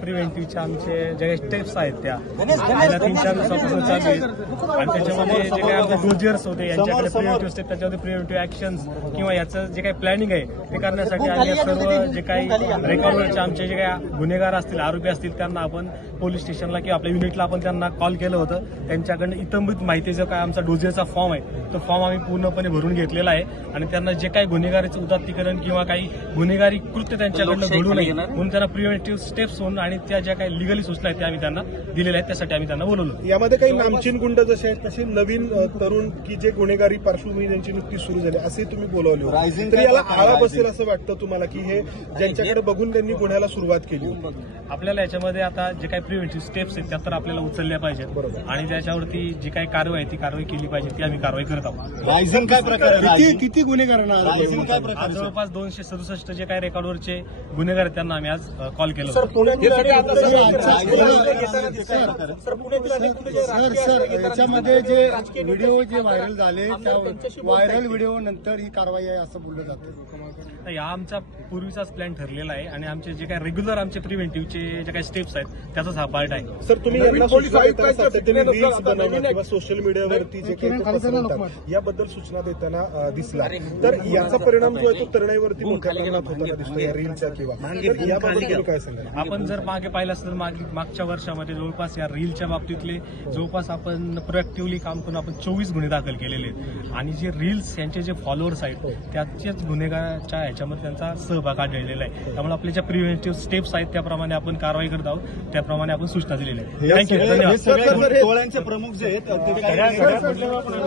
प्रिव्हेंटिव्हचे आमचे जे काही स्टेप्स आहेत त्या गेल्या 3-4 दिवसापासून चालू आहेत आणि त्याच्यामध्ये जे काही आमचे डोजियर्स होते यांच्याकडे प्रिव्हेंटिव्ह स्टेप त्याच्यामध्ये प्रिव्हेंटिव्ह ऍक्शन्स किंवा याचं जे काही प्लॅनिंग आहे ते करण्यासाठी आम्ही सर्व जे काही रेकॉर्डवरचे आमचे जे काही गुन्हेगार असतील आरोपी असतील त्यांना आपण पोलीस स्टेशनला किंवा आपल्या युनिटला आपण त्यांना कॉल केलं होतं. त्यांच्याकडनं इतंबित माहितीचा काय आमचा डोजियरचा फॉर्म आहे तो फॉर्म आम्ही पूर्णपणे भरून घेतलेला आहे आणि त्यांना जे काही गुन्हेगारीचं उदात्तीकरण किंवा काही गुन्हेगारी कृत्य त्यांच्याकडनं घडू नये म्हणून त्यांना प्रिव्हेंटिव्ह स्टेप्स होऊन आणि त्या ज्या काही लिगली सूचना आहेत त्या आम्ही त्यांना दिलेल्या आहेत त्यासाठी आम्ही त्यांना बोलवलं. यामध्ये काही नामचीन गुंड जसे आहेत तसे नवीन तरुण की जे गुन्हेगारी पार्श्वभूमी त्यांची नुकतीच सुरू झाली असे तुम्ही बोलवले होते. तर याला आळा बसेल असं वाटतं तुम्हाला की हे ज्यांच्याकडे बघून त्यांनी गुन्ह्याला सुरुवात केली? आपल्याला याच्यामध्ये आता जे काही प्रिव्हेंटिव्ह स्टेप्स आहेत त्या तर आपल्याला उचलल्या पाहिजेत आणि त्याच्यावरती जी काही कारवाई आहे ती कारवाई केली पाहिजे ती आम्ही कारवाई करत आहोत. रायझिंग काय प्रकार किती गुन्हेगारांना आज जवळपास 267 जे काही रेकॉर्डवरचे गुन्हेगार आहेत त्यांना आम्ही आज कॉल केलं सर याच्यामध्ये जे व्हिडिओ जे व्हायरल झाले त्या व्हायरल व्हिडिओ नंतर ही कारवाई आहे असं बोललं जातं. हा आमचा पूर्वीचाच प्लॅन ठरलेला आहे आणि आमचे जे काही रेग्युलर आमचे प्रिव्हेंटिव्हचे जे काही स्टेप्स आहेत त्याचाच हा पार्ट आहे. सर तुम्ही यांना रील्स बनवणं किंवा सोशल मीडियावरती जे काही पसरवतात याबद्दल सूचना देताना दिसला तर याचा परिणाम जो आहे तो तरुणाईवरती मोठ्या प्रमाणात होताना दिसतो या रीलच्या किंवा याबद्दल तुम्ही काय सांगाल? आपण जर मागे पाहिलं असतं तर मागच्या वर्षामध्ये जवळपास या रीलच्या बाबतीतले जवळपास आपण प्रोएक्टिव्हली काम करून आपण 24 गुन्हे दाखल केलेले आहेत आणि जे रील्स यांचे जे फॉलोअर्स आहेत त्याच्याच गुन्हेगाराच्या ह्याच्यामध्ये त्यांचा सहभाग आढळलेला आहे. त्यामुळे आपल्या ज्या प्रिव्हेंटिव्ह स्टेप्स आहेत त्याप्रमाणे आपण कारवाई करत आहोत त्याप्रमाणे आपण सूचना दिलेल्या आहेत. थँक्यू. धन्यवाद. प्रमुख जे आहेत